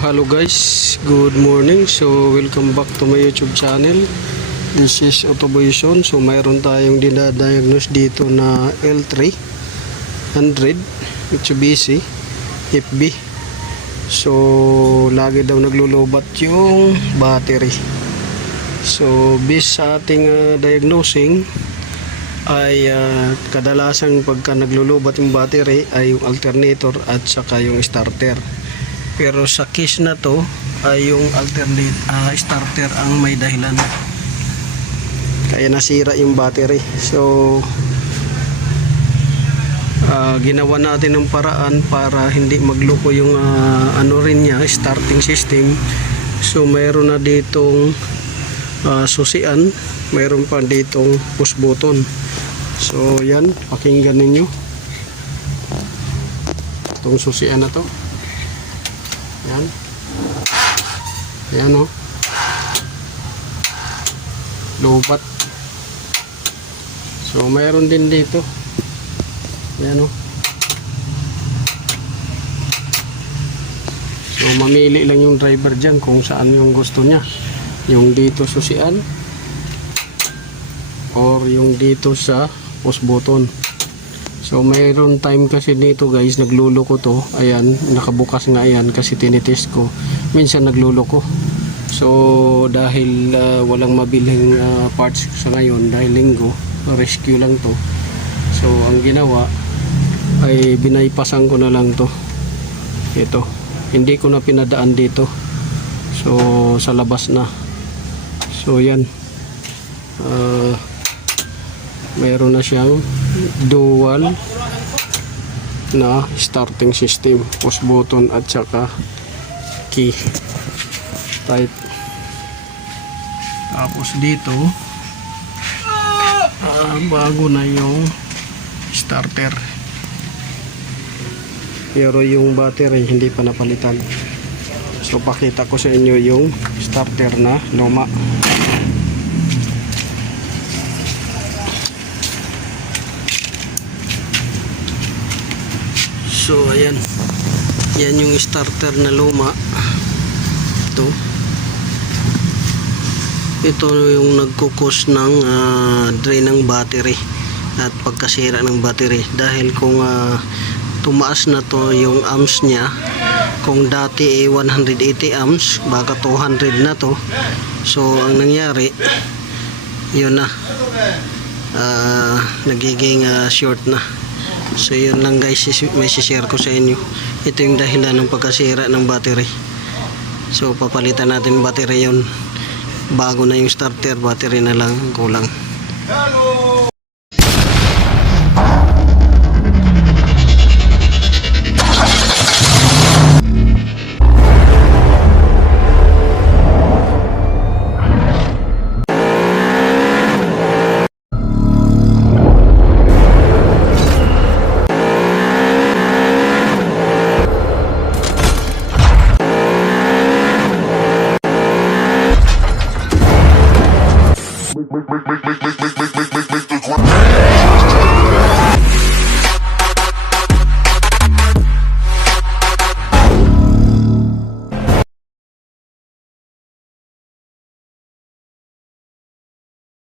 Hello guys, good morning. So welcome back to my YouTube channel. This is Autoboyson. So mayroon tayong dinadiagnose dito na L300 Mitsubishi FB. So lagi daw naglulubat yung battery. So based sa ating diagnosing ay kadalasang pagka naglulubat yung battery ay yung alternator at saka yung starter. Pero sa case na to ay yung starter ang may dahilan kaya nasira yung battery. So ginawa natin ng paraan para hindi magloko yung rin niya, starting system. So mayroon na ditong susian, mayroon pa ditong push button. So yan, pakinggan ninyo itong susian na to. Yan. Yan o. Lubat. So mayroon din dito. Yan o. So mamili lang yung driver dyan kung saan yung gusto niya. Yung dito susian or yung dito sa push button. So mayroon time kasi dito guys nagluloko to. Ayan, nakabukas nga yan kasi tinitest ko. Minsan nagluloko. So dahil walang mabiling parts sa ngayon dahil linggo, rescue lang to. So ang ginawa ay binaypasan ko na lang to. Ito, hindi ko na pinadaan dito. So sa labas na. So yan, mayroon na siyang dual na starting system, push button at saka key type. Tapos dito bago na yung starter, pero yung battery hindi pa napalitan. So pakita ko sa inyo yung starter na luma. So ayan, yan yung starter na luma. Ito yung nagkukos ng drain ng battery at pagkasira ng battery. Dahil kung tumaas na to yung amps nya, kung dati 180 amps baka 200 na to. So ang nangyari yun na, nagiging short na. So yun lang guys, may share ko sa inyo. Ito yung dahilan ng pagkasira ng battery. So papalitan natin battery yun. Bago na yung starter, battery na lang kulang. Make